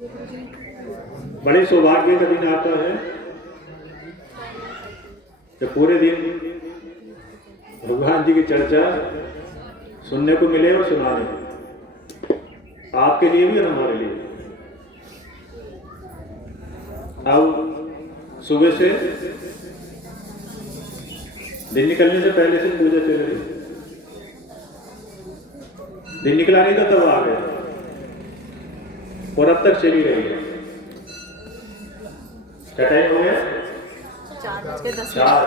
बड़े सौभाग्य का दिन आता है जब पूरे दिन भगवान जी की चर्चा सुनने को मिले और सुनाने को, आपके लिए भी और हमारे लिए। अब सुबह से दिन निकलने से पहले से पूजा चल रही, दिन निकला नहीं था तब आ गए और अब तक चली रही है। क्या टाइम हो गया? 4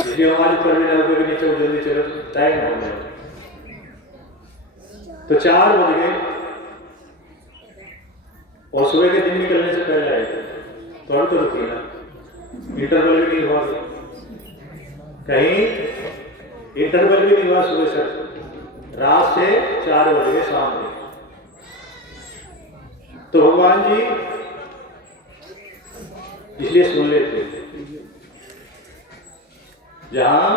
इसलिए हमारी परवीन के नीचे जल्दी चलो, टाइम हो गया। तो 4 बज गए और सुबह के दिन निकलने से पहले आए थे, तो अब तो रुकी ना, इंटरवल भी नहीं हुआ, कहीं इंटरवल भी नहीं हुआ सुबह से, रात से 4 बज गए शाम में। तो भगवान जी इसलिए सुन लेते, जहां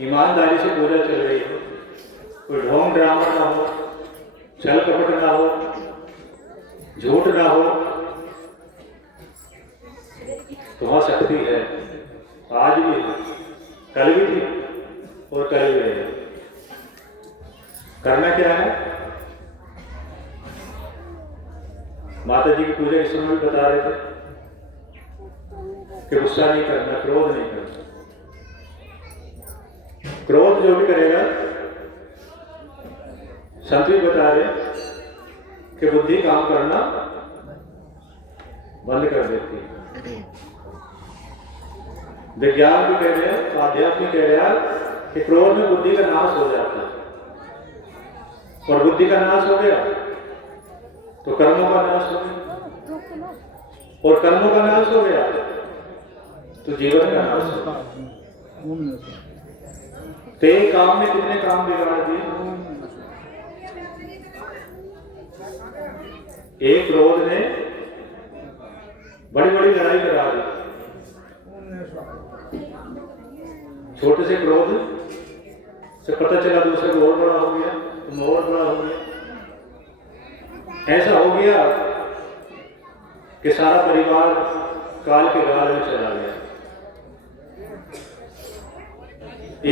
ईमानदारी से पूजा चल रही हो, कोई ढोंग ड्रामा ना हो, छल कपट ना हो, झूठ ना हो, तो वहां शक्ति है। आज भी है, कल भी थी और कल भी है। करना क्या है? माता जी की पूजा के समय भी बता रहे थे कि गुस्सा नहीं करना, क्रोध नहीं करना। क्रोध जो भी करेगा, संत भी बता रहे कि बुद्धि काम करना बंद कर देती है। विज्ञान भी कह रहे हैं, आध्यात्म भी कह रहा है कि क्रोध में बुद्धि का नाश हो जाता है, और बुद्धि का नाश हो गया तो कर्मों का नाश हो गया, और कर्मों का नाश हो गया तो जीवन का नाश हो गया। ते काम में कितने काम बिगाड़ दिए। एक क्रोध ने बड़ी बड़ी लड़ाई करा दी। छोटे से क्रोध से पता चला दूसरे को और बड़ा हो गया, तुम और बड़ा हो गया। ऐसा हो गया कि सारा परिवार काल के गाल में चला गया।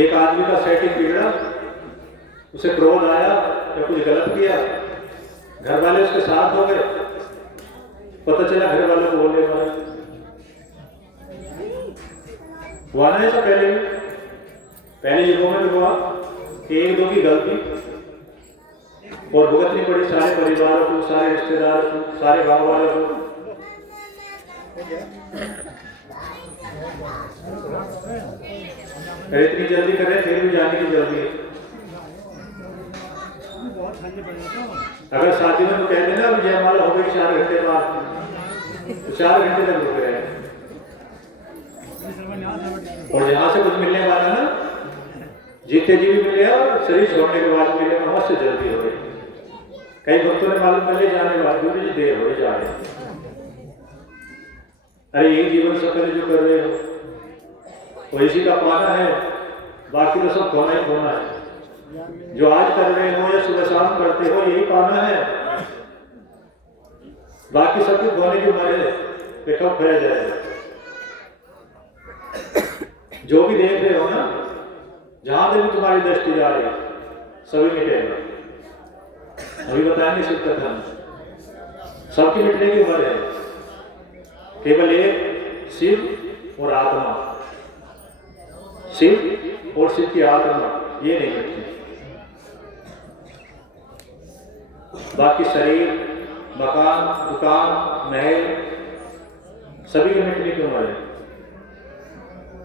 एक आदमी का सेटिंग बिगड़ा, उसे क्रोध आया या कुछ गलत किया, घर वाले उसके साथ हो गए, पता चला घर वालों को बोलने वाले हुआ ना। ऐसा पहले युगों में हुआ कि 1-2 की गलती और भुगतनी पड़ी सारे परिवारों को, सारे रिश्तेदारों को, सारे गांव वालों को। इतनी जल्दी कर रहे फिर भी जाने की जल्दी है। अगर साथी में तो कह देना अब जयमाला हो गई 4 घंटे बाद, तो 4 घंटे तक रुक रहे हैं। और जहां से कुछ मिलने वाला ना, जीते जी भी मिले और शरीर छोड़ने के बाद मिले, बहुत से जल्दी हो गई। कई भक्तों ने मालूम पहले जाने के बाद भी देर हो जा रहे। अरे यही जीवन सफल जो कर रहे हो, तो इसी का पाना है, बाकी तो सब खोना ही खोना है। जो आज कर रहे हो या सुबह शाम करते हो, यही पाना है, बाकी सब कुछ खोने की मरे पे कब खोया जाएगा। जो भी देख रहे हो ना, जहां से भी तुम्हारी दृष्टि जा रही है, सभी मिटेगा। अभी बताएंगे शिव कथा में, सबकी मिटने की उम्र है। केवल एक शिव और आत्मा, शिव और शिव की आत्मा, ये नहीं मिटती। बाकी शरीर, मकान, दुकान, महल, सभी की मिटने की उम्र है।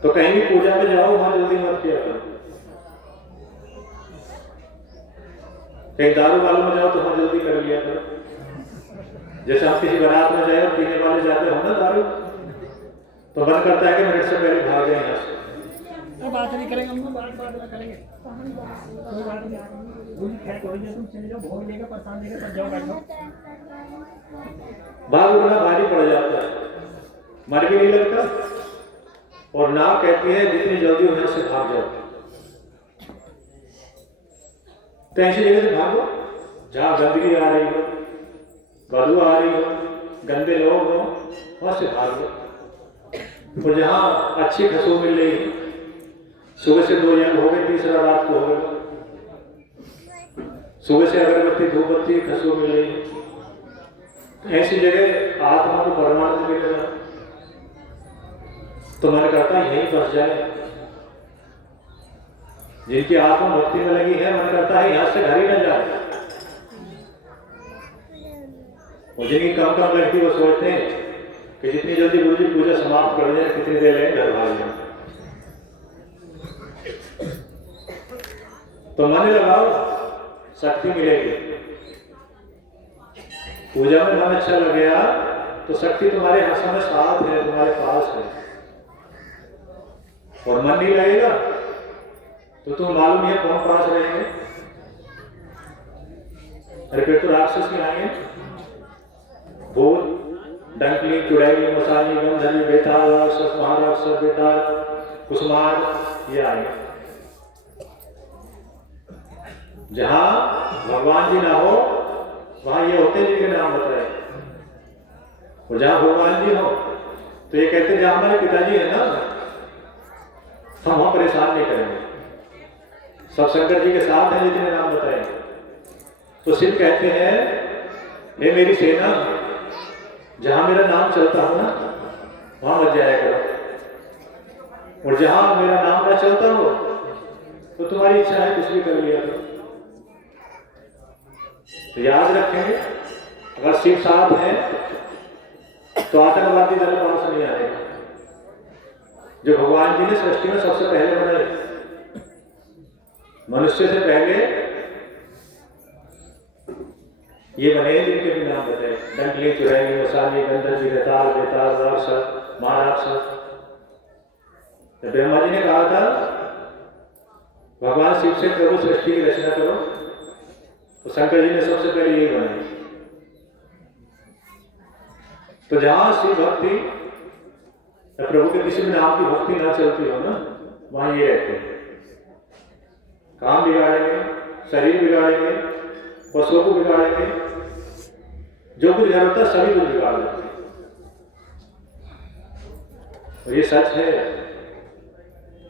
तो कहीं भी पूजा में जाओ, वहां जल्दी मत किया करो। कहीं दारू वालों में जाओ तो वहां जल्दी कर लिया करो। जैसे हम किसी बारात में जाए और पीने वाले जाते हो ना दारू, तो मन करता है कि मिनट से पहले भाग जाए यहाँ से। बात नहीं करेंगे हम, बात करेंगे, कोई बात नहीं, कोई नहीं, तुम चले जाओ, भोग लेकर प्रसाद लेकर सब जाओ, बैठो। भाग उठना भारी पड़ जाता है, मन भी नहीं लगता, और ना कहती है जितनी जल्दी हो यहाँ से भाग जाओ। तो ऐसी जगह से भागो जहां गंदगी आ रही हो, बदबू आ रही हो, गंदे लोग हो, वहाँ से भाग लो। और जहाँ अच्छी खुशबू मिल रही है, सुबह से 2 यज्ञ हो गए, तीसरा रात को हो गया, सुबह से अगरबत्ती धूप बत्ती खुशबू मिल रही है, ऐसी जगह आत्मा को परमानंद मिलेगा। तो मन करता है यहीं फंस जाए। जिनकी आत्मा भक्ति में लगी है, मन करता है यहां से घर ही न जाए। और जिनकी कम कम लगती, वो सोचते हैं कि जितनी जल्दी गुरु जी पूजा समाप्त कर जाए, कितनी देर लगे घर भाग जाए। तो मन लगाओ, शक्ति मिलेगी। पूजा में मन अच्छा लग गया तो शक्ति तुम्हारे समय साथ है, तुम्हारे पास है। और मन नहीं लगेगा तो तुम मालूम है कौन पास रहेंगे? अरे फिर तो राक्षस ही आएंगे, भूत, डंकली, चुड़ैली, मसानी, गंधर्वी, बेताल, राक्षस, महाराक्षस, बेताल, कुसुमार, ये आएंगे। जहां भगवान जी ना हो वहां ये होते जिनके नाम बताए। और जहां भगवान जी हो तो ये कहते जहां हमारे पिताजी है ना, हम वहां परेशान नहीं करेंगे, सब शंकर जी के साथ हैं जितने नाम बताए। तो शिव कहते हैं हे मेरी सेना, जहां मेरा नाम चलता हो ना वहां मत जाया करो। और जहां मेरा नाम ना चलता हो तो तुम्हारी इच्छा है कुछ भी कर लिया करो। तो याद रखेंगे, अगर शिव साथ है तो आतंकवादी दल पास नहीं आएगा। जो भगवान जी ने सृष्टि में सबसे पहले बनाए, मनुष्य से पहले ये बने जिनके भी नाम बताए, डंकली, चुड़ैली, मसानी, गंधर्वी, बेताल, राक्षस, महाराक्षस। तो ब्रह्मा जी ने कहा था भगवान शिव से प्रभु सृष्टि की रचना करो, तो शंकर जी ने सबसे पहले यही बनाई। तो जहां शिव भक्ति या प्रभु के किसी भी नाम की भक्ति ना चलती हो ना, वहां ये रहते हैं, काम बिगाड़ेंगे, शरीर बिगाड़ेंगे, पशुओं को बिगाड़ेंगे, जो कुछ घर होता है सभी कुछ बिगाड़ देते हैं। और ये सच है।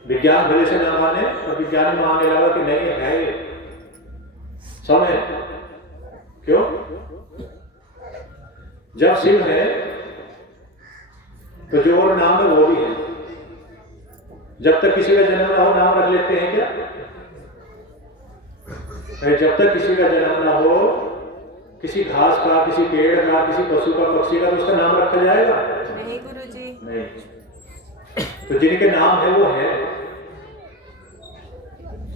विज्ञान भले से ना माने, और विज्ञान मानने लगा कि नहीं है ये समय। क्यों? जब शिव है तो जो और नाम है वो भी है। जब तक किसी का जन्म ना हो नाम रख लेते हैं क्या? जब तक किसी का जन्म ना हो, किसी घास का, किसी पेड़ का, किसी पशु का, पक्षी का, तो उसका नाम रखा जाएगा? नहीं गुरुजी। नहीं। तो जिनके नाम है वो है।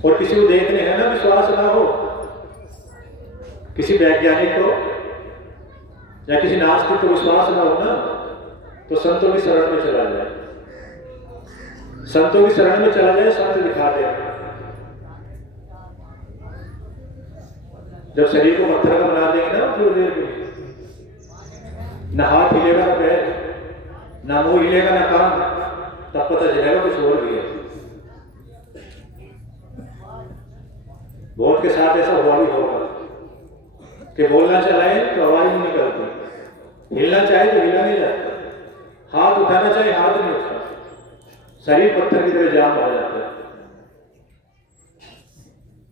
और किसी को देखने है ना विश्वास ना हो, किसी वैज्ञानिक को या किसी नास्तिक को विश्वास ना हो ना, तो संतों की शरण में चला जाए। संतों की शरण में चला जाए, संत दिखा दे। जब शरीर को पत्थर का बना देंगे ना थोड़ी देर के लिए, ना हाथ हिलेगा ना पैर, ना मुंह हिलेगा ना कान, तब पता चलेगा कुछ और भी है। बहुत के साथ ऐसा हुआ भी होगा कि बोलना चाहे तो आवाज नहीं निकलती, हिलना चाहे तो हिला नहीं जाता, हाथ उठाना चाहे हाथ नहीं उठता, शरीर पत्थर की तरह जाम हो जाता है।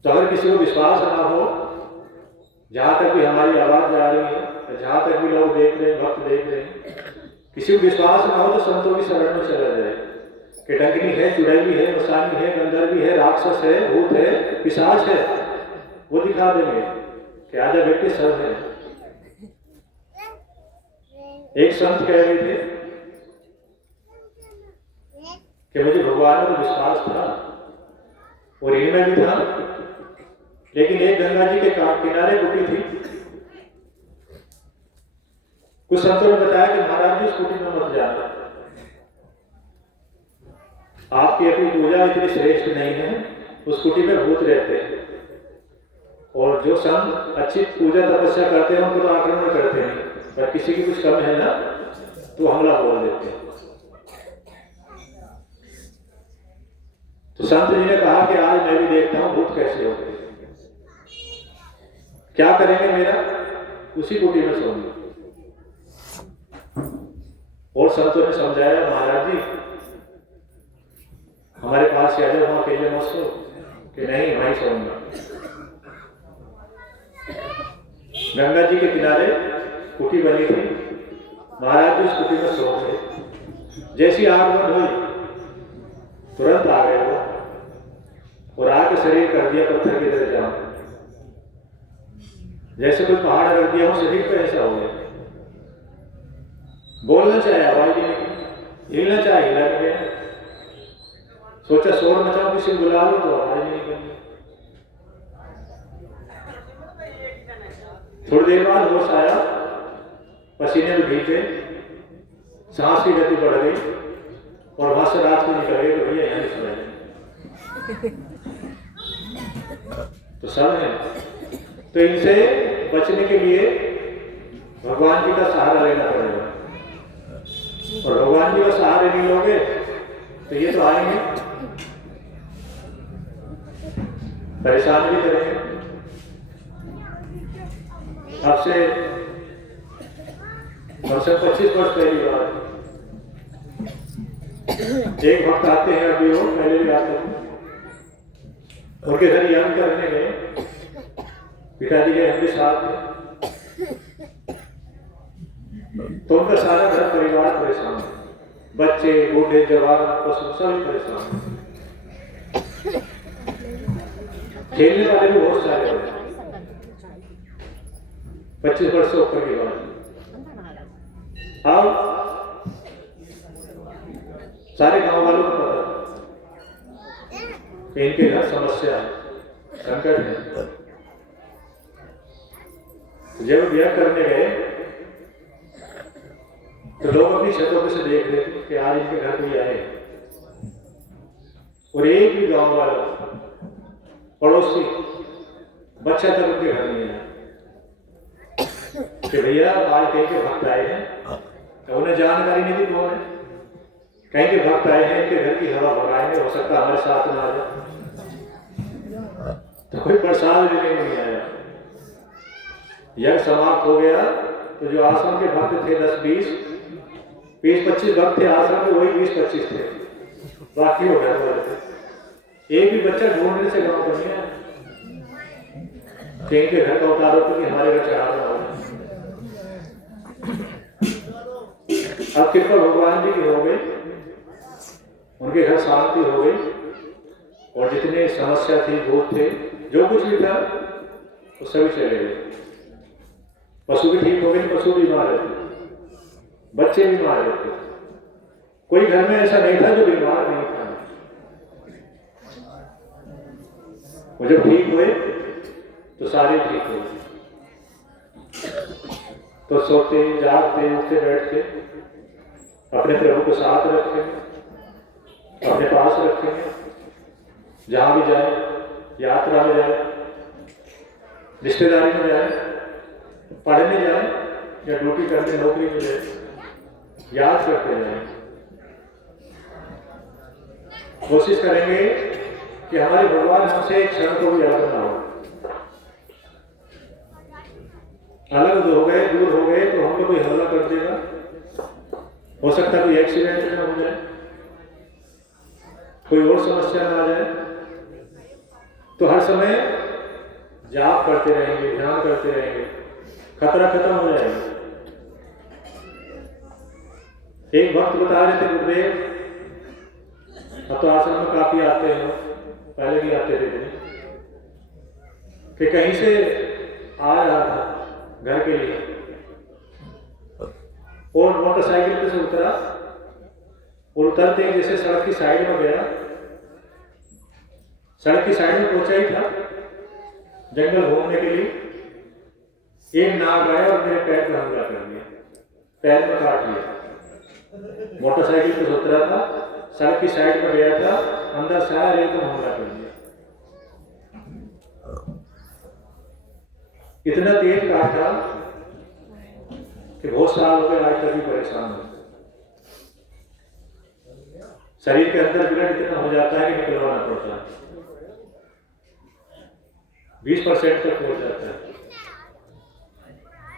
तो अगर किसी को विश्वास ना हो, जहां तक भी हमारी आवाज जा रही है, जहां तक भी लोग देख रहे हैं, भक्त देख रहे हैं, किसी को विश्वास ना हो तो संतों की शरण में चला जाए कि डंकनी है, चुड़ैली है, मसानी है, गंधर्वी है, राक्षस है, भूत है, पिशाच है, वो दिखा देंगे कि आजा बेटे सब है। एक संत कह रहे थे कि मुझे भगवान में तो विश्वास था और इनमें भी था, लेकिन एक गंगा जी के किनारे कुटी थी। कुछ संतों ने बताया कि महाराज जी उस कुटी में मत जाना, आपकी अपनी पूजा इतनी श्रेष्ठ नहीं है, उस कुटी में भूत रहते हैं और जो संत अच्छी पूजा तपस्या करते हैं उनको तो आक्रमण करते हैं, पर किसी की कुछ कम है ना तो हमला बोल देते हैं। तो संत जी ने कहा कि आज मैं भी देखता हूं भूत कैसे होते हैं, क्या करेंगे मेरा? उसी कुटी में सोऊंगा। और संतों ने समझाया, महाराज जी हमारे पास आ जाओ, वहां अकेले मत सो। कि नहीं, वहीं सोऊंगा। गंगा जी के किनारे कुटी बनी थी, महाराज जी उस कुटी में सो गए। जैसी आग बंद हुई तुरंत आ गए वो, और आके शरीर कर दिया पत्थर की तरह जाम। जैसे कोई पहाड़ रख दिया वो शरीर पे, ऐसा हो गया। बोलना चाहे आवाज नहीं निकली, हिलना चाहे हिला नहीं गया। सोचा शोर मचाओ, किसी को बुला लो तो आवाज नहीं निकली। थोड़ी देर बाद होश आया, पसीने में भीगे, सांस की गति बढ़ गई, और वहां से रात को निकल गए तो भैया यहाँ सो जाए। तो सब है। तो इनसे बचने के लिए भगवान जी का सहारा लेना पड़ेगा, और भगवान जी का सहारा नहीं लोगे तो ये तो आएंगे, परेशान भी करेंगे। अब से कम से 25 वर्ष पहली बात एक भक्त आते हैं, अभी वो पहले भी आते हैं, उनके घर यज्ञ करने गए, पिताजी के हम भी साथ थे। तो उनका सारा घर परिवार परेशान है, बच्चे बूढ़े जवान पशु सभी परेशान है। खेलने वाले भी बहुत सारे हैं, 25 वर्ष से ऊपर की बात। अब सारे गांव वालों को पता कि इनके घर समस्या है, संकट है। जब यह करने गए तो लोग अपनी छतों से देख रहे थे कि आज इनके घर कोई आए, और एक भी गांव वाला पड़ोसी बच्चा तक उनके घर नहीं आया कि भैया आज कहीं के भक्त आए हैं। तो उन्हें जानकारी नहीं थी कौन है, कहीं के भक्त आए हैं, इनके घर की हवा भगाएंगे, हो सकता हमारे साथ में आ जाए। तो कोई प्रसाद लेने नहीं आया। यह समाप्त हो गया तो जो आश्रम के भक्त थे 20-25 भक्त थे आश्रम में, वही 20-25 थे, बाकी हो गया वाले थे। एक भी बच्चा ढूंढने से गाँव बन गया, के घर का उतारो कि हमारे घर चढ़ा रहा हो। अब कृपा भगवान जी की हो गई, उनके घर शांति हो गई, और जितने समस्या थी भूख थे जो कुछ भी था वो सभी चले गए। पशु भी ठीक हो गए, पशु बीमार रहते, बच्चे बीमार रहते, कोई घर में ऐसा नहीं था जो बीमार नहीं था। वो जब ठीक हुए तो सारे ठीक हुए। तो सोते जागते उठते बैठते अपने प्रभु को साथ रखेंगे, अपने पास रखेंगे, जहां भी जाए, यात्रा में जाए, रिश्तेदारी में जाए, पढ़ने जाए या ड्यूटी करने नौकरी में जाए, याद करते जाए। कोशिश करेंगे कि हमारे भगवान हमसे एक क्षण को भी याद ना हो। अलग हो गए, दूर हो गए तो हम पे कोई हमला कर देगा, हो सकता है कोई एक्सीडेंट ना हो जाए, कोई और समस्या ना आ जाए। तो हर समय जाप करते रहेंगे, ध्यान करते रहेंगे, खतरा खत्म हो जाएगा। एक भक्त बता रहे थे गुरुदेव, अब तो आश्रम में काफी आते हैं, पहले भी आते थे, कि कहीं से आ रहा था घर के लिए और मोटरसाइकिल पे से उतरा, और उतरते जैसे सड़क की साइड में गया, सड़क की साइड में पहुंचा ही था जंगल घूमने के लिए, एक नाग आया और मेरे पैर पर हमला कर दिया, पैर में काट लिया। मोटरसाइकिल पे उतरा था, सड़क की साइड में गया था, अंदर से आया एकदम हमला कर दिया। इतना तेज काटा कि बहुत साल हो गए, आज तक भी परेशान हो। शरीर के अंदर ब्लड इतना हो जाता है कि निकलवाना पड़ता है, 20% तक हो जाता है,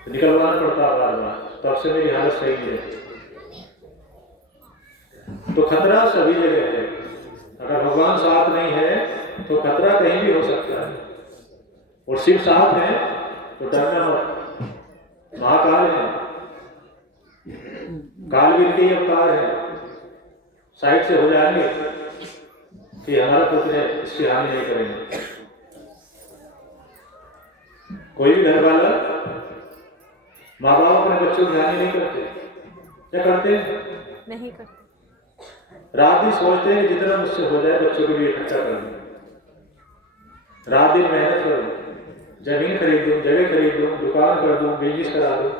तो निकलवाना पड़ता है बार बार। तब से मेरी हालत सही नहीं है। तो खतरा सभी जगह है। अगर भगवान साथ नहीं है तो खतरा कहीं भी हो सकता है, और शिव साथ है तो डरना मत। महाकाल है, कालवीर के अवतार है, साइड से हो जाएंगे कि हमारा पुत्र है, इसकी हानि नहीं करेंगे। कोई भी घर वाला माँ बाप अपने बच्चों की हानि नहीं करते, क्या करते हैं? नहीं करते। रात दिन सोचते हैं जितना मुझसे हो जाए बच्चों के लिए इकट्ठा कर दूं, रात दिन मेहनत करूं, जमीन खरीद दूं, जगह खरीद दूं, दुकान कर दूं, बिजनेस करा दूं,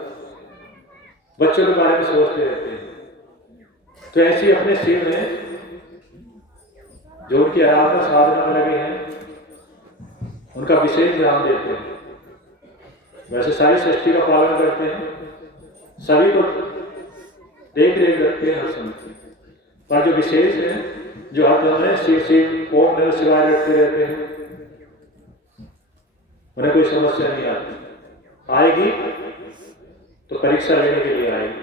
बच्चों के बारे में सोचते रहते हैं। तो ऐसी अपने शिव में जो उनकी आराधना साधना में लगे हैं उनका विशेष ध्यान देते हैं। वैसे सारी सृष्टि का पालन करते हैं, सभी को देख रेख रखते हैं हर समय, पर जो विशेष है, जो हर है शिव शिव ओम नमः शिवाय रखते रहते हैं, उन्हें कोई समस्या नहीं आती। आएगी तो परीक्षा लेने के लिए आएगी,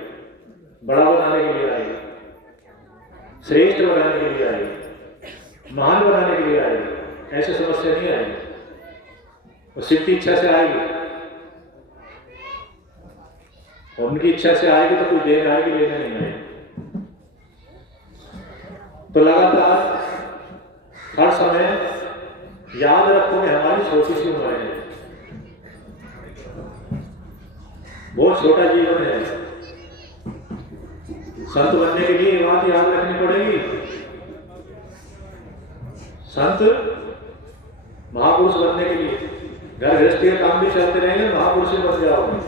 बड़ा बनाने के लिए आएगी, श्रेष्ठ बनाने के लिए आएगी, महान बनाने के लिए आएगी, ऐसे समस्या नहीं आएगी। वो शिव की इच्छा से आएगी, और उनकी इच्छा से आएगी तो कुछ देर आएगी, लेने नहीं आएगी। तो लगातार हर समय याद रखो कि हमारी छोटी सी उम्र है, बहुत छोटा जीवन है। संत बनने के लिए ये बात याद रखनी पड़ेगी, संत महापुरुष बनने के लिए घर गृहस्थी का काम भी चलते रहेंगे, महापुरुष ही बन जाओगे।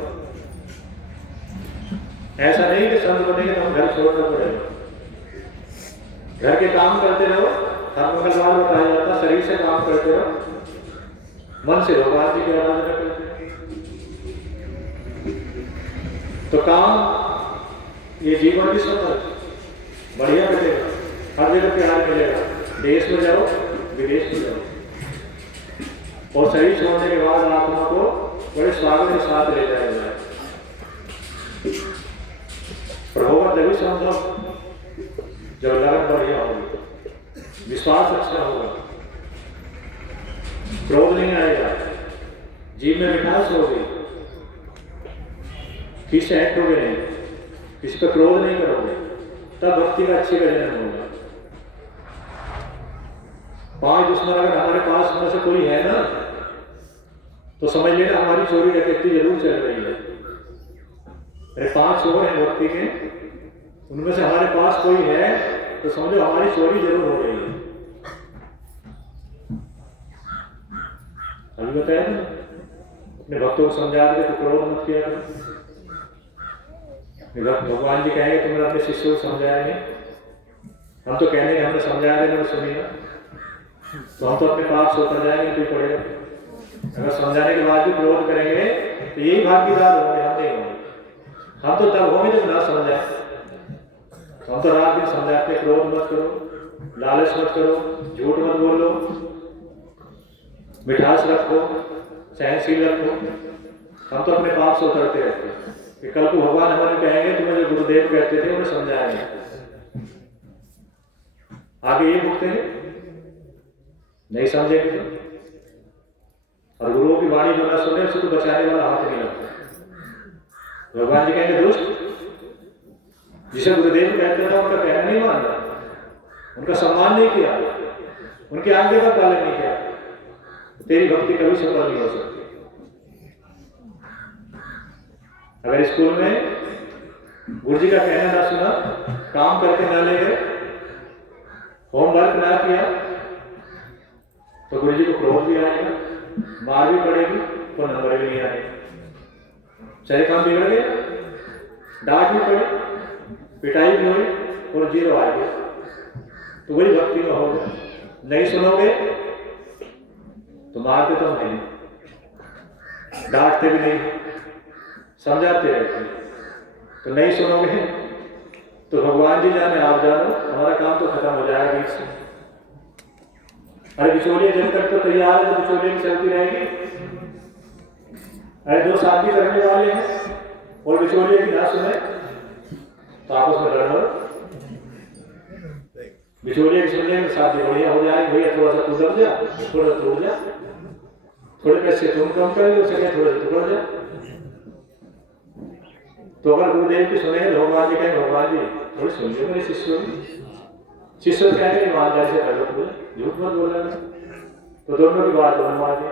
ऐसा नहीं कि संत बनेंगे तो हम घर छोड़ना पड़ेगा। घर के काम करते रहो, हर मंगलवार बताया जाता, शरीर से काम करते रहो, मन से भगवान जी की आराधना करते रहो। तो काम ये जीवन भी सफल बढ़िया मिलेगा, हर जगह प्यार मिलेगा, देश में जाओ विदेश में जाओ, और शरीर छोड़ने के बाद आत्मा को बड़े स्वागत के साथ ले जाया जाए। प्रभु का तभी संभव जब लगन बढ़िया होगी, विश्वास अच्छा होगा, क्रोध नहीं आएगा, जीव में विकास होगी, किसी एक्ट हो गए, किसी पर क्रोध नहीं करोगे, तब भक्ति का अच्छी का जन्म होगा। 5 दुश्मन अगर हमारे पास में से कोई है ना, तो समझ लेना हमारी चोरी डकैती जरूर चल रही है। अरे 5 चोर हैं भक्ति के, उनमें से हमारे पास कोई है तो समझो हमारी चोरी जरूर हो रही है। अभी बताया ना, अपने भक्तों को समझा के तो क्रोध मत किया करो। भगवान जी कहेंगे तुमने अपने शिष्यों को समझाया नहीं, हम तो कहने हमने समझाया नहीं, सुनी ना, तो हम तो अपने पाप से उतर जाएंगे, कोई पड़ेगा। अगर समझाने के बाद भी क्रोध करेंगे तो यही भागीदार होंगे, हम नहीं होंगे। हम तो तब होंगे जब ना समझाए। हम तो रात दिन समझाते, क्रोध मत करो, लालच मत करो, झूठ मत बोलो, मिठास रखो, सहनशील रखो। हम तो अपने पाप से उतरते रहते हैं कि कल को भगवान हमारे कहेंगे तुम्हें जो गुरुदेव कहते थे उन्हें समझाएंगे, आगे ये भुगते हैं, नहीं समझेंगे तो। और गुरुओं की वाणी जो ना सुने उसको बचाने वाला हाथ नहीं लगता। भगवान जी कहेंगे दुष्ट, जिसे गुरुदेव कहते थे उनका कहना नहीं माना, उनका सम्मान नहीं किया, उनके आज्ञा का पालन नहीं किया, तेरी भक्ति कभी सफल नहीं हो सकती। अगर स्कूल में गुरु जी का कहना ना सुना, काम करके ना ले गए, होमवर्क ना किया, तो गुरु जी को क्रोध भी आएगा, मार भी पड़ेगी, तो नंबर भी नहीं आएगा। चाहे काम बिगड़ गया, डांट भी पड़े, पिटाई भी हुई और 0 आ गया, तो वही भक्ति में होगा। नहीं सुनोगे तो मारते तो नहीं, डांटते भी नहीं, समझाते रहते, तो नहीं सुनोगे तो भगवान जी जाने आप जानो, हमारा काम तो खत्म हो जाएगा बीच से। अरे बिचौलिए जब तक तो तैयार है तो बिचौलिए भी चलती रहेगी। अरे 2 शादी करने वाले हैं और बिचौलिए की ना सुने तो आपस में लड़ो, बिचौलिए की सुनने में शादी बढ़िया हो जाए, भैया थोड़ा सा तू दब जा, थोड़ा सा तू जा, थोड़े पैसे तुम कम कर लो, उसे थोड़ा सा तू बढ़ जा। तो अगर गुरुदेव की सुने भगवान जी कहें भगवान जी थोड़ी सुन लो मेरे शिष्यों की, शिष्य कहेंगे ईमानदारी से कर लो पूजा, झूठ मत बोलना। तो दोनों की बात दोनों मान ली,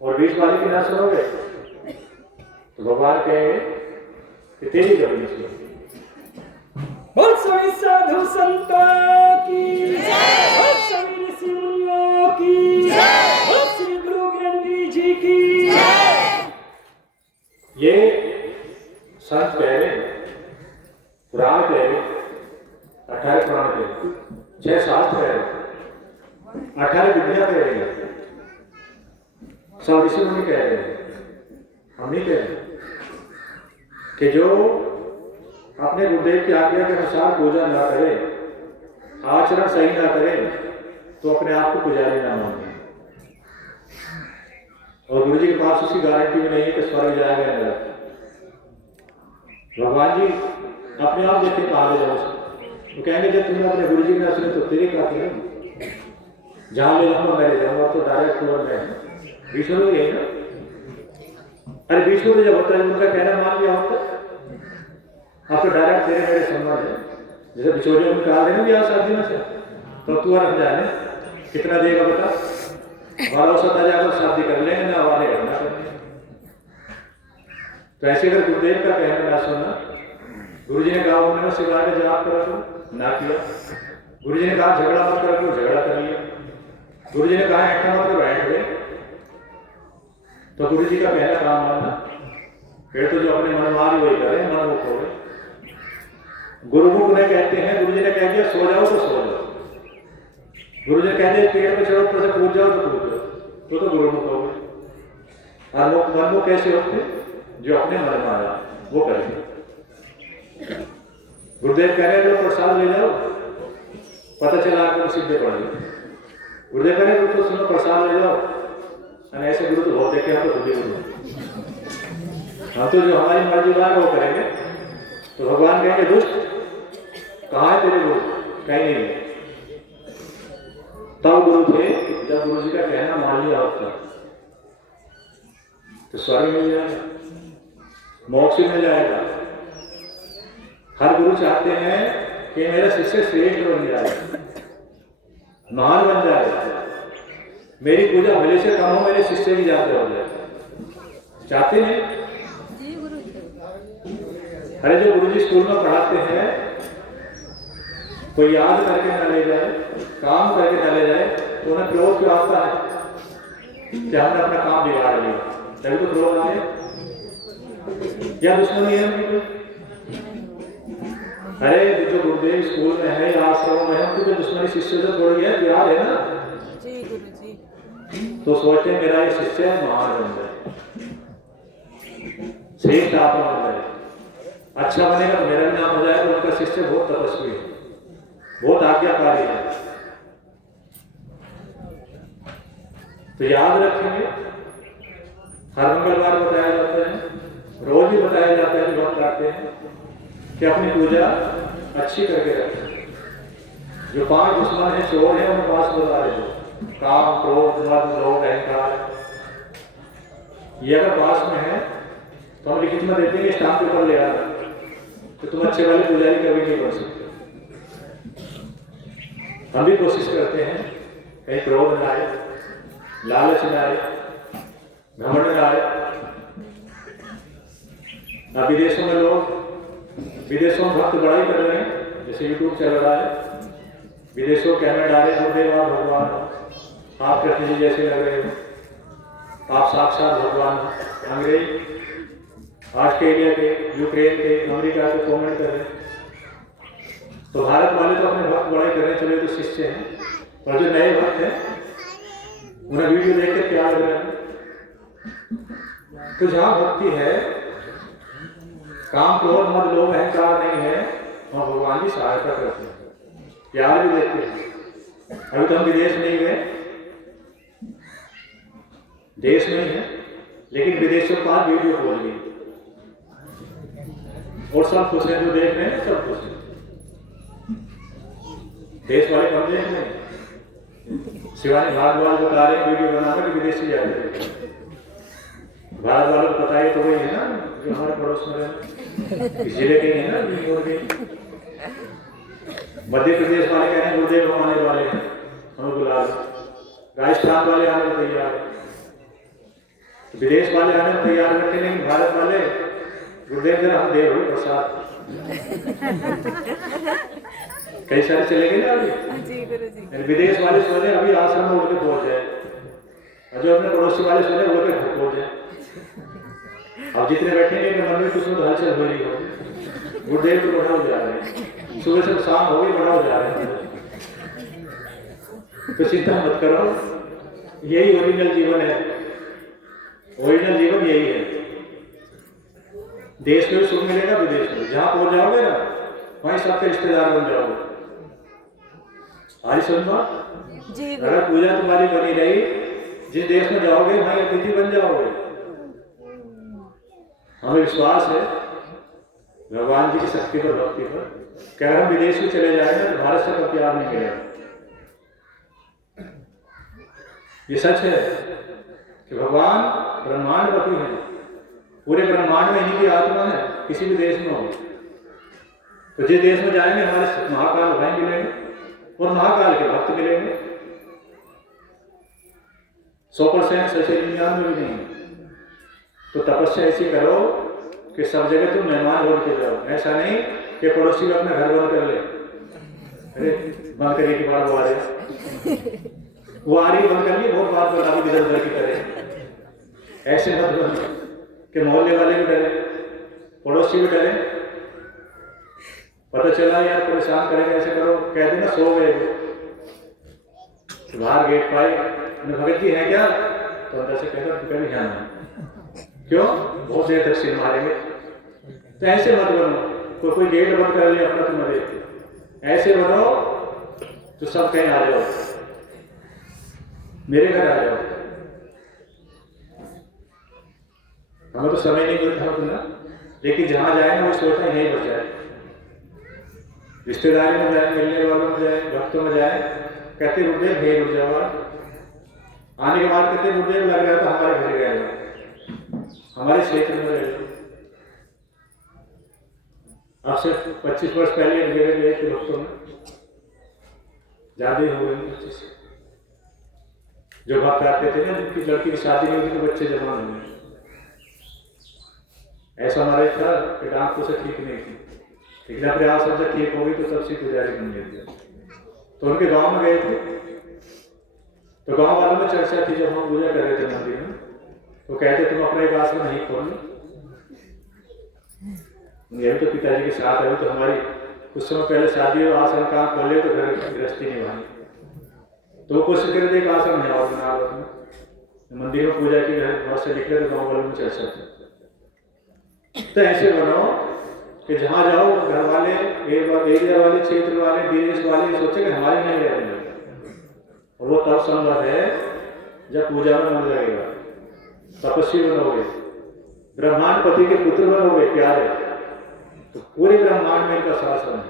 और बीच वाले की ना सुनोगे तो भगवान कहेंगे कि तेरी कभी नहीं सुनोगे। बोल सभी साधु संतों की जय, बोल सभी ऋषि मुनियों की जय, बोल श्री गुरु ग्रंथी जी की जय। ये संत कह रहे हैं, पुराण कह रहे हैं, 18 पुराण कह रहे हैं, 6 शास्त्र कह रहे हैं, 18 विद्या कह रहे हैं, सब ऋषि मुनि कह रहे हैं। हम नहीं कह रहे कि जो अपने गुरुदेव की आज्ञा के अनुसार पूजा ना करे, आचरण सही ना करे, तो अपने आप को पुजारी ना माने। और गुरु जी के पास उसकी गारंटी भी नहीं है कि स्वर्ग जाएगा या नरक। भगवान जी अपने आप देखे कहा ले जाओ, तो कहेंगे जब तुमने अपने गुरु जी ने सुने तो तेरी क्या थी, जहां ले जाऊंगा मैं ले जाऊंगा, तो डायरेक्ट टूर में विष्णु यही ना। अरे विष्णु ने जब होता है उनका कहना मान लिया होता, आप तो डायरेक्ट तेरे मेरे संबंध है। जैसे बिचौलियों में कहा देना ब्याह शादी में से, तो तू रख जाने कितना देगा बता, हमारा औसत आ जाकर शादी कर लेंगे ना, हमारे घर ना करेंगे। तो ऐसे अगर गुरुदेव का कहना ना सुनना, गुरु जी ने कहा वो नमः शिवाय का जवाब करा तो ना किया, गुरु जी ने कहा झगड़ा मत करो तो झगड़ा कर लिया, गुरु जी ने कहा ऐसा मत करो बैठ गए। तो गुरु जी का कहना काम मानना, फिर तो जो अपने मनमानी वही करें, मन वो खोले। गुरुमुख ने कहते हैं, गुरु जी ने कह दिया सो जाओ तो सो जाओ, गुरु जी कहते हैं पेड़ पे चढ़ो ऊपर से कूद जाओ तो कूद जाओ, तो गुरुमुख हो गए। और लोग मनमुख कैसे होते, जो अपने मन में आया वो करेंगे। गुरुदेव कह रहे हैं प्रसाद ले जाओ, पता चला आपको सीधे पड़ गए। गुरुदेव कह रहे हैं तो सुनो प्रसाद ले जाओ, और ऐसे गुरु तो बहुत देखे, हम तो खुद ही गुरु, हम तो जो हमारी मर्जी बात वो करेंगे। तो भगवान कहेंगे दुष्ट कहाँ है तेरे गुरु, कहीं नहीं है। तब गुरु थे जब गुरु जी का कहना मान लिया होता तो स्वर्ग मिल जाएगा, मोक्ष मिल जाएगा। हर गुरु चाहते हैं कि मेरा शिष्य श्रेष्ठ बन जाए, महान बन जाए, मेरी पूजा भले से कम हो, मेरे शिष्य भी ज्यादा हो जाए, चाहते हैं। अरे जो गुरु जी स्कूल में पढ़ाते हैं, कोई याद करके ना ले जाए, काम करके ना ले जाए, तो उन्हें क्रोध क्यों आता है कि हमने अपना काम बिगाड़ लिया, तभी तो क्रोध आए या दुश्मनी है उनकी। अरे जो गुरुदेव स्कूल में है या आश्रम में है, उनकी जो दुश्मनी शिष्य से थोड़ी है, प्यार है ना जी गुरुजी। तो सोचते मेरा ये शिष्य महान बन जाए, श्रेष्ठ आत्मा बन जाए, अच्छा बनेगा तो मेरा भी नाम हो जाएगा। उनका शिष्य बहुत तपस्वी है, बहुत आज्ञाकारी है। तो याद रखेंगे, हर मंगलवार बताया जाता है, रोज भी बताया जाता है, जो हम करते हैं कि अपनी पूजा अच्छी करके रखें। जो 5 दुश्मन है, चोर है, उन्हें पास बता रहे हो, काम, क्रोध, मद, लोभ, अहंकार, ये अगर पास में है तो हम लिखित में देते हैं स्टाम्प पेपर ले आना, तो तुम अच्छे वाले पुजारी कभी नहीं बन सकते। हम भी कोशिश करते हैं कहीं क्रोध न आए, लालच न आए, घमंड न आए। अब विदेशों में लोग, विदेशों में भक्त बड़ाई कर रहे हैं, जैसे यूट्यूब चल रहा है, विदेशों के हमें डाले गुरुदेव भगवान आप कृष्ण जी जैसे लग रहे हो, आप साक्षात भगवान। अंग्रेज ऑस्ट्रेलिया के, यूक्रेन के, अमेरिका के कमेंट कर रहे, तो भारत वाले तो अपने भक्त बड़ाई कर रहे, चले तो शिष्य हैं, और जो नए भक्त हैं उन्हें वीडियो देख के क्या लग रहा है। तो जहां भक्ति है, काम, क्रोध, मद, लोभ, अहंकार नहीं है, वहां भगवान की सहायता करते हैं, प्यार भी देते हैं। अभी तो हम विदेश नहीं गए, देश नहीं है, लेकिन विदेशों के पास वीडियो खोल ली और सब खुश हैं, जो देख रहे हैं सब खुश हैं। देश वाले कम देश नहीं। शिवानी भारद्वाज बता रहे हैं वीडियो बनाकर कि विदेशी जा रहे हैं। भारत वालों को पता ही तो वही है ना जो हमारे पड़ोस में रहते, इस जिले के है ना, मध्य प्रदेश वाले कह रहे हैं गुरुदेव लोग आने वाले हैं, हमें बुला लो। राजस्थान वाले आने को तैयार, विदेश वाले आने को तैयार बैठे, लेकिन भारत वाले गुरुदेव जरा हम देव हो प्रसाद। कई सारे चले गए ना अभी जी गुरुजी। विदेश वाले सोचे अभी आश्रम में उड़ के पहुंच जाए, और जो अपने पड़ोसी वाले सोचे उड़ के घर पहुंच जाए। अब जितने बैठेंगे कि मन में कुछ तो हलचल हो रही हो, गुरुदेव को बढ़ाओ जा रहे हैं, सुबह से शाम हो गई बढ़ाओ जा रहे हैं। तो चिंता मत करो, यही ओरिजिनल जीवन है। ओरिजिनल जीवन यही है। देश में भी सुख मिलेगा, विदेश में जहां पहुंच जाओगे ना वहीं सबके रिश्तेदार बन जाओगे। आज सुन बात, अगर पूजा तुम्हारी बनी रही, जिस देश में जाओगे वहीं अतिथि बन जाओगे। हमें विश्वास है भगवान जी की शक्ति पर, भक्ति पर। क्या हम विदेश में चले जाएंगे तो भारत से कोई प्यार नहीं मिलेगा। ये सच है कि भगवान ब्रह्मांडपति है, पूरे ब्रह्मांड में इन्हीं की आत्मा है, किसी भी देश में हो। तो जिस देश में जाएंगे हमारे महाकाल भाई मिलेंगे और महाकाल के भक्त मिलेंगे। 100% सच्चे विज्ञान में भी नहीं। तो तपस्या ऐसी करो कि सब जगह तुम मेहमान बन के जाओ। ऐसा नहीं कि पड़ोसी को अपना घर बंद कर ले, अरे बंद करने के बाद वो आ रहे, वो आ रही बंद कर ली, बहुत बात बता दी इधर उधर की तरह। ऐसे मत बनो कि मोहल्ले वाले भी डरे, पड़ोसी भी डरे। पता चला यार परेशान करेंगे, ऐसे करो, कह देना सो गए बाहर गेट पाए, भगत जी है क्या, तो अंदर से कहता कभी ध्यान नहीं, क्यों बहुत देर तक सिर मारेंगे। तो ऐसे मत बनो, कोई गेट बंद कर ले अपना तुम्हें देख, ऐसे बनो तो सब कहीं आ जाओ, मेरे घर आ जाओ। हमें तो समय नहीं मिलता ना, लेकिन जहां जाए ना वो सोचना यही बचाए। रिश्तेदारी में जाए, मिलने वालों में जाए, भक्तों में जाए, कहते गुरुदेव भेड़ उठ जाओ। आने के बाद कहते गुरुदेव लग रहा था हमारे घर गए, हमारे क्षेत्र में रहे। अब से 25 वर्ष पहले एक जगह गए थे भक्तों में, ज्यादा ही हो गए 25। जो भक्त आते थे ना जिनकी लड़की की शादी नहीं हुई तो बच्चे जवान हो गए। ऐसा हमारा था कि डांट तो से ठीक नहीं थी, लेकिन अपने आप सबसे ठीक हो गई तो सबसे पुजारी बन गई। तो उनके गांव में गए थे, तो गांव वालों में चर्चा थी जब हम पूजा कर रहे थे मंदिर में, तो कहते तुम अपना एक आश्रम नहीं खोल लो। ये तो पिताजी के साथ है, तो हमारी कुछ समय पहले शादी हो, आश्रम कहाँ खोले तो घर गृहस्थी निभानी। तो कोशिश करे थे एक आश्रम है और बना लो, मंदिर में पूजा की, घर बहुत से निकले तो गाँव वालों में चर्चा थी। तो ऐसे बनाओ कि जहाँ जाओ घर वाले, एरिया वाले, क्षेत्र वाले, देश वाले सोचे कि हमारे नहीं रहेंगे। और वो तब संभव है जब पूजा में मन लगेगा, तपस्वी बनोगे, ब्रह्मांडपति के पुत्र बनोगे प्यारे, तो पूरे ब्रह्मांड में इनका शासन है,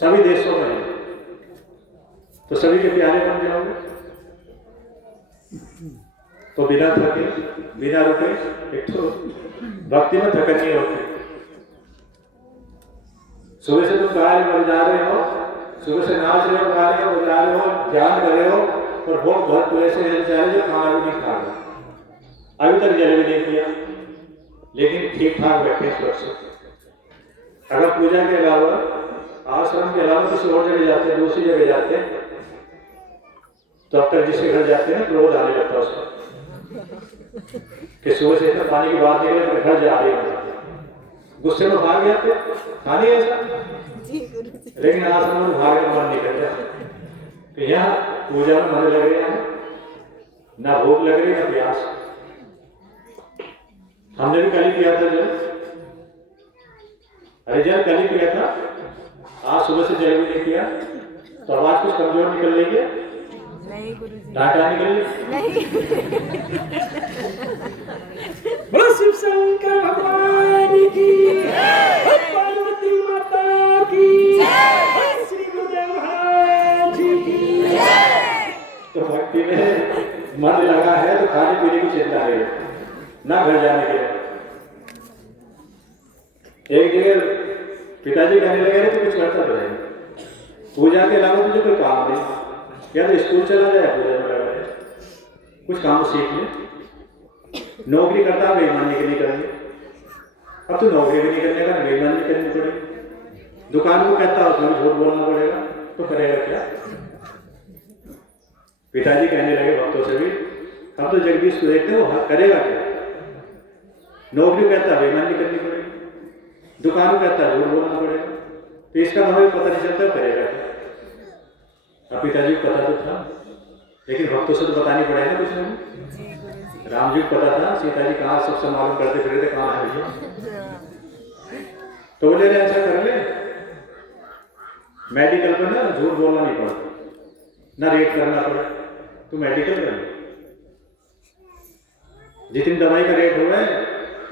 सभी देशों में है, तो सभी के प्यारे बन जाओगे। तो बिना थके, बिना रुके, एक तो भक्ति में थकन नहीं होती। सुबह से तुम गा रहे जा रहे हो, सुबह से नाच रहे हो, गा रहे हो, बजा रहे हो, ध्यान कर रहे हो, और बहुत बहुत तो ऐसे जा रहे जो खाना भी नहीं खा रहे, अभी तक जल भी नहीं किया, लेकिन ठीक ठाक बैठे सुरक्षित। अगर पूजा के अलावा, आश्रम के अलावा किसी और जगह जाते हैं, दूसरी जगह जाते हैं, तो अब तक जिसके घर जाते हैं क्रोध आने लगता है उसका कि सुबह से इतना पानी की बात निकले तो घर जा रही है, गुस्से में भाग जाते, खाने ऐसा। लेकिन आश्रम में भागने का मन नहीं करता, तो यहाँ पूजा में मन लग रहा है, ना भूख लग रही ना प्यास। हमने भी कल ही किया था जल, अरे जल कल ही किया था, आज सुबह से जल भी नहीं किया, तो आवाज कुछ कमजोर निकल रही है, नहीं गुरुजी, डांटा निकल रही नहीं। बोलो शिव शंकर भगवान की, पार्वती माता की, श्री गुरुदेव महाराज एक जगह पिताजी कहने लगे रे, तो कुछ करता तो है, पूजा के अलावा तुझे कोई काम नहीं, या तो स्कूल चला जाए, पूजा में लगा रहे, कुछ काम सीख ले, नौकरी करता बेईमानी के लिए करेंगे, अब तो नौकरी भी नहीं करने का, बेईमानी करनी पड़ेगी, दुकान को कहता है उसमें झूठ बोलना पड़ेगा, तो करेगा क्या? पिताजी कहने लगे भक्तों से भी, अब तो जगदीश को देखते हो करेगा क्या? नौकरी कहता है बेईमानी करनी पड़ेगी, दुकान को कहता है झूठ बोलना पड़ेगा, तो इसका हमें पता नहीं चलता करेगा क्या? अब पिताजी को पता तो था, लेकिन भक्तों से तो बतानी पड़ेगा ना कुछ नहीं। राम जी को पता था सीता जी कहाँ सबसे मालूम करते फिर थे, कहाँ है भैया, तो बोले ऐसा कर ले, मेडिकल पर ना झूठ बोलना नहीं पड़ता, ना रेट करना पड़े, तू मेडिकल कर ले, जितनी दवाई का रेट हुआ है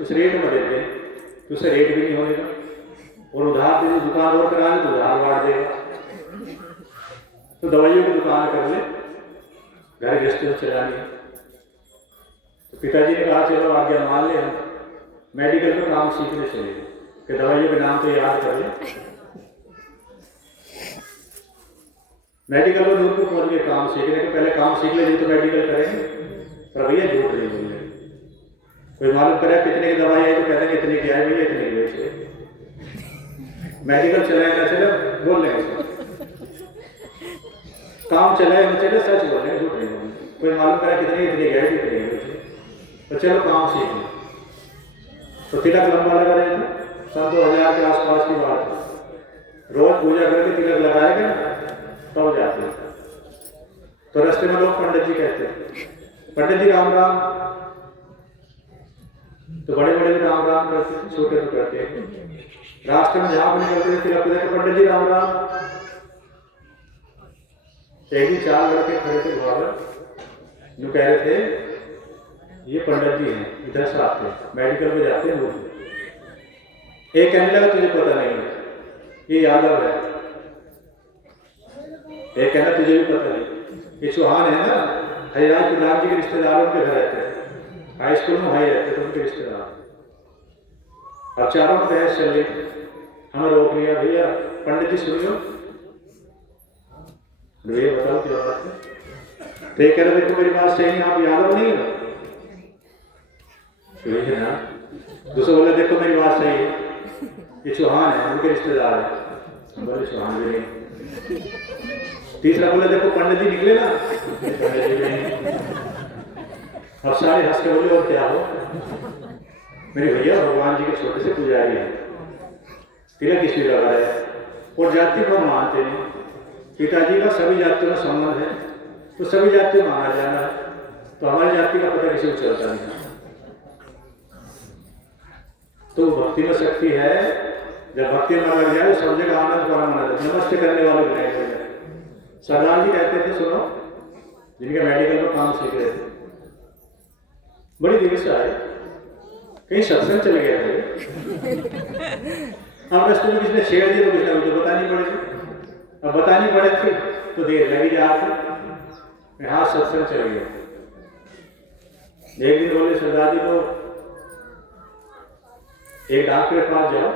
उस रेट में देते हैं, तो उससे रेट भी नहीं होगा, और उधार तेरी दुकान और करा ले तो उधार बांट देगा, तो दवाइयों की दुकान कर ले, घर गृहस्थी चलानी है। तो पिताजी ने कहा चलो आज्ञा मान ले, हम मेडिकल में काम सीखने चले कि दवाइयों के नाम तो याद कर ले। मेडिकल में दूर को पहुंच गए काम सीखने के, पहले काम सीख ले तो मेडिकल करेंगे, पर भैया झूठ नहीं बोल रहे, कोई मालूम करे कितने की दवाई आई तो कहते हैं इतने की आई भैया, इतने की बेचे, मेडिकल चलाए ना चले बोल लेंगे, काम चलाए ना चले सच बोल रहे, झूठ नहीं बोल रहे, कोई मालूम करे कितने इतने की आई इतने की बेचे, तो चलो काम सीख लें। तो तिलक लंबा लगा रहे थे, सन 2000 के आसपास की बात है, रोज पूजा करके तिलक लगाएगा तब जाते हैं। तो रास्ते में लोग पंडित जी कहते हैं, पंडित जी राम राम, तो बड़े बड़े राम राम करते हैं, छोटे तो करते हैं, रास्ते में जहां निकलते थे तिलक पूजा के पंडित जी राम राम, एक ही 4 लड़के खड़े थे बाहर, जो कह रहे थे ये पंडित जी हैं, इधर से आते हैं, मेडिकल में जाते हैं लोग। एक कहने लगा तुझे पता नहीं है, ये यादव है, एक कहना तुझे भी पता नहीं, ये चौहान है ना, हरिराज प्रधान जी के रिश्तेदारों के घर रहते हैं, हाई स्कूल में भाई रहते थे उनके रिश्तेदार। अब चारों में बहस चल रही, हमें रोक लिया, भैया पंडित जी सुनियो, भैया बताओ क्या बात है? तो कह रहे थे मेरी बात सही नहीं, आप यादव नहीं हो? है ना, दूसरा बोला देखो मेरी बात सही है, ये चौहान है, उनके रिश्तेदार है, बोले चौहान भी नहीं। तीसरा बोला देखो पंडित जी निकले ना, अब सारे हंस के बोले और क्या हो, मेरे भैया भगवान जी के छोटे से पुजारी है, तिलक इसलिए लगा रहे हैं, और जाति को मानते नहीं, पिताजी का सभी जातियों में संबंध है, तो सभी जातियों माना जाना है, तो हमारी जाति का पता किसी को चलता नहीं। तो भक्ति में शक्ति है, जब भक्ति में लग जाए तो सब जगह आनंद परम आनंद, नमस्ते करने वालों को नहीं। सरदार जी कहते थे सुनो, जिनके मेडिकल में काम सीख रहे थे, बड़ी देर से आए, कहीं सत्संग चले गए थे, अब रास्ते में किसने छेड़ दिया तो किसने मुझे बतानी पड़ेगी, अब बतानी पड़ेगी तो देर लगी जाती, हाँ सत्संग चले गए। एक दिन बोले सरदार जी को एक डॉक्टर के पास जाओ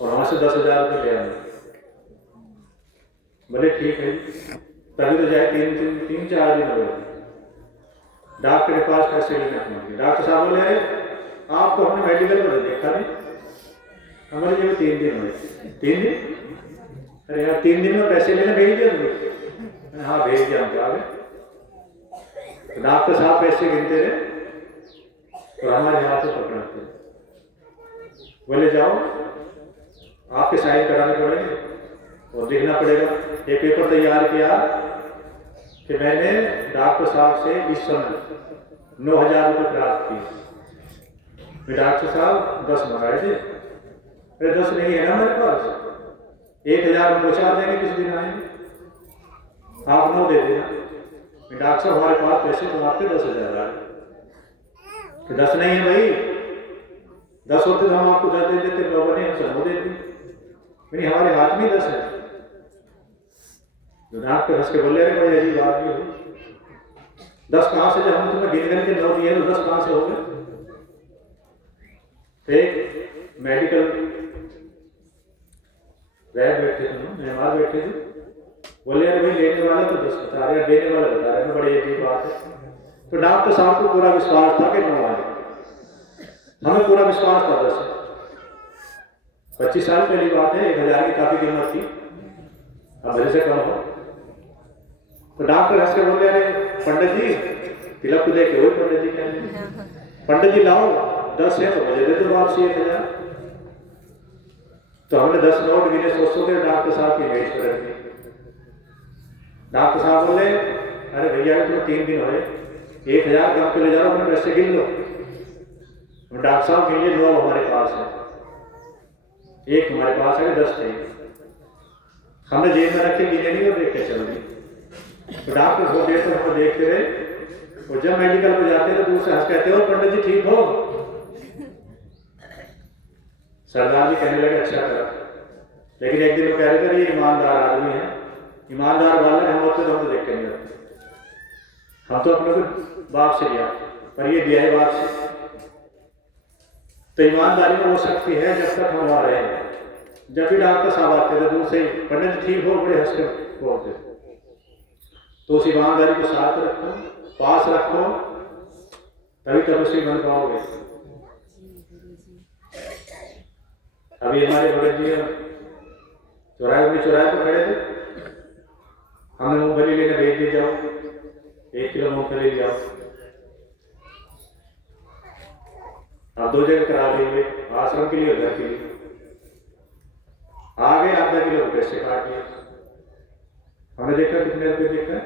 और वहां से 10,000 रुपये ले आए। बोले ठीक है, तभी तो जाए 3-4 दिन हो गए, डॉक्टर के पास पैसे लेना पड़ेंगे। डॉक्टर साहब बोले आपको हमने मेडिकल में देखा नहीं, हमारे जब 3 दिन हुए। 3 दिन? अरे यार 3 दिन में पैसे लेने भेज दिया तुमने? हाँ भेज दिया हमको आगे। डॉक्टर साहब पैसे गिनते रहे और हमारे हाथ से पकड़ते, बोले जाओ आपके साइन कराने पड़ेंगे और देखना पड़ेगा। एक पेपर तैयार किया कि मैंने डॉक्टर साहब से इस समय 9,000 रुपये प्राप्त किए। डॉक्टर साहब 10 मंगाए थे, अरे 10 नहीं है ना हमारे पास, 1,000 पहुंचा देंगे, किस दिन आएंगे, आप 9 दे देना। डॉक्टर साहब हमारे पास पैसे तो आपके 10,000 आए, तो 10 नहीं है भाई, 10 होते तो हम आपको 10 दे देते, बाबा ने हमसे 9 देते, नहीं हमारे हाथ में 10 है। तो डॉक्टर हंस के बोले रहे बड़ी अजीब बात भी हो, 10 कहाँ से, जब हम तुम्हें गिन गिन के 9 दिए तो 10 कहाँ से हो गए? तो एक मेडिकल वैद बैठे थे, मेहमान बैठे थे, बोले यार भाई लेने वाला तो 10 बता रहे, देने वाला बता रहे, बड़ी अजीब बात है। तो डॉक्टर साहब को पूरा विश्वास था कि 9 आए, हमें पूरा विश्वास था। 25 साल पहली बात है, 1000 की काफी कीमत थी, अब भले से कम हो। तो डॉक्टर हंस के बोले अरे पंडित जी तिलक को लेके, वही पंडित जी कहते पंडित जी लाओ 10 है तो मुझे दे दो वापसी 1000। तो हमने 10 नोट गिने, सोचो के डॉक्टर साहब की मेज पर रखी। डॉक्टर साहब बोले अरे भैया तुम्हें 3 दिन हुए, 1000 कम के ले जा रहा हूँ, अपने पैसे गिन लो। डॉक्टर साहब के लिए 9 हमारे पास है, एक हमारे पास है, 10 थे, हमने जेब में रखे, गिने नहीं और देख के चल दी। तो डॉक्टर बहुत देर तक हमको देखते रहे, और जब मेडिकल पे जाते तो दूर से हंस कहते हो पंडित जी ठीक हो। सरदार जी कहने लगे अच्छा करा, लेकिन एक दिन वो कह रहे थे ये ईमानदार आदमी है, ईमानदार वाले हम होते तो हम तो देख के नहीं रहते, हम तो अपने को बाप से लिया, पर ये दिया है बाप से। तो ईमानदारी में वो शक्ति है जब तक हम वहां रहे। जब भी डॉक्टर साहब आते थे दूर से पंडित जी ठीक हो, बड़े हंस के बोलते। तो उस ईमानदारी को साथ रखो, पास रखो, तभी तपस्वी बन पाओगे। अभी हमारे भगत जी चौराहे पर खड़े थे, हमने मूंगफली लेने भेज दिए, जाओ 1 किलो मूंगफली ले जाओ। आप 2 जगह करा लेंगे, आश्रम के लिए और घर के लिए। आ गए आधा किलो पैसे काट लिए, हमने देखा कितने रुपए देखा,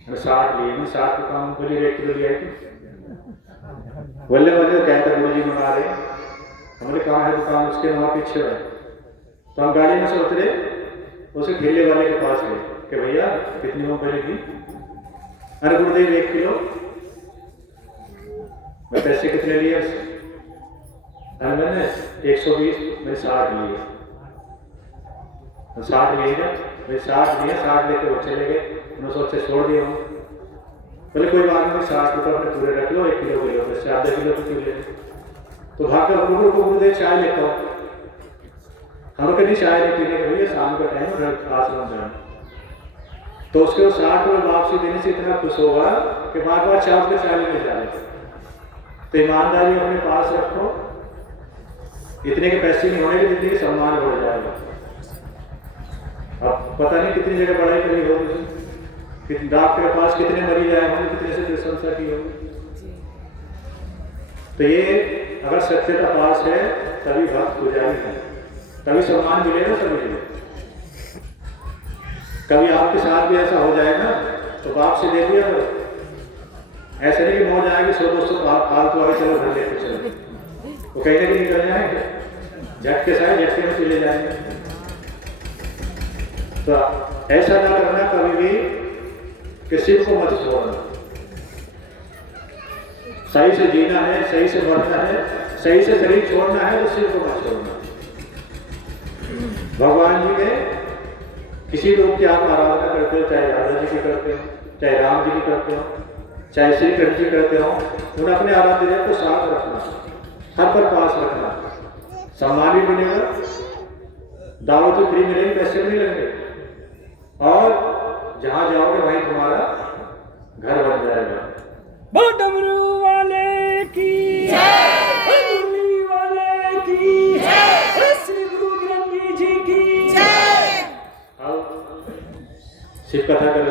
हमने 60 लिए, 60 का काम मूंगफली 1 किलो लिया थी। बल्ले बल्ले कहता गुरु जी मंगा रहे, हमने कहा है दुकान उसके वहां पीछे है। तो हम गाड़ी में से उतरे, उसे ठेले वाले के पास गए कि भैया कितनी मूंगफली की? अरे गुरुदेव 1 किलो। मैं पैसे कितने लिए? अरे मैंने 120, मैंने 60 लिए। 60 लिए क्या? मैं 60 लिए, 60 लेके वो चले गए, उन्होंने सोचे छोड़ दिया हूँ। बोले कोई बात नहीं, 60 रुपये अपने पूरे रख लो, 1 किलो किलो पैसे, आधा किलो तो क्यों ले। तो भागकर गुरुदेव चाय लेता हूँ, हम कभी चाय नहीं पीने के, भैया शाम का टाइम आश्रम जाना। तो उसके 60 रुपये वापसी देने से इतना खुश होगा कि बार बार चाय के चाय लेने जा रहे। तो ईमानदारी अपने पास रखो, इतने के पैसे नहीं होने के जितने सम्मान हो जाएगा। अब पता नहीं कितनी जगह पढ़ाई करी होगी, डॉक्टर के पास कितने मरीज आए होंगे, कितने से प्रशंसा की होगी। तो ये अगर सत्यता पास है तभी भक्त पुजारी है, तभी सम्मान मिलेगा सभी को। कभी आपके साथ भी ऐसा हो जाएगा तो बाप से दे दिया करो, ऐसा नहीं कि मौज आएगी 100-200 फालतू आगे चलो घर लेके चलो, वो कहीं ना कहीं निकल जाएंगे, झटके से आए झटके में चले जाएंगे। तो ऐसा ना करना कभी भी, किसी को मत छोड़ना। सही से जीना है, सही से मरना है, सही से शरीर छोड़ना है, तो सिर को मत छोड़ना। भगवान जी के किसी रूप की आप आराधना करते हो, चाहे राधा जी की करते हो, चाहे राम जी की करते हो, चाहे श्री कृष्ण जी करते हो, उन्हें अपने आराध्य को साथ रखना, हर पर पास रखना, सम्मान भी मिलेगा, दावत तो फ्री मिलेगी, पैसे भी नहीं लगेंगे, और जहां जाओगे वहीं तुम्हारा घर बन जाएगा। डमरू वाले की जय, मुरली वाले की जय, श्री गुरु ग्रंथ जी की जय। अब शिव कथा कर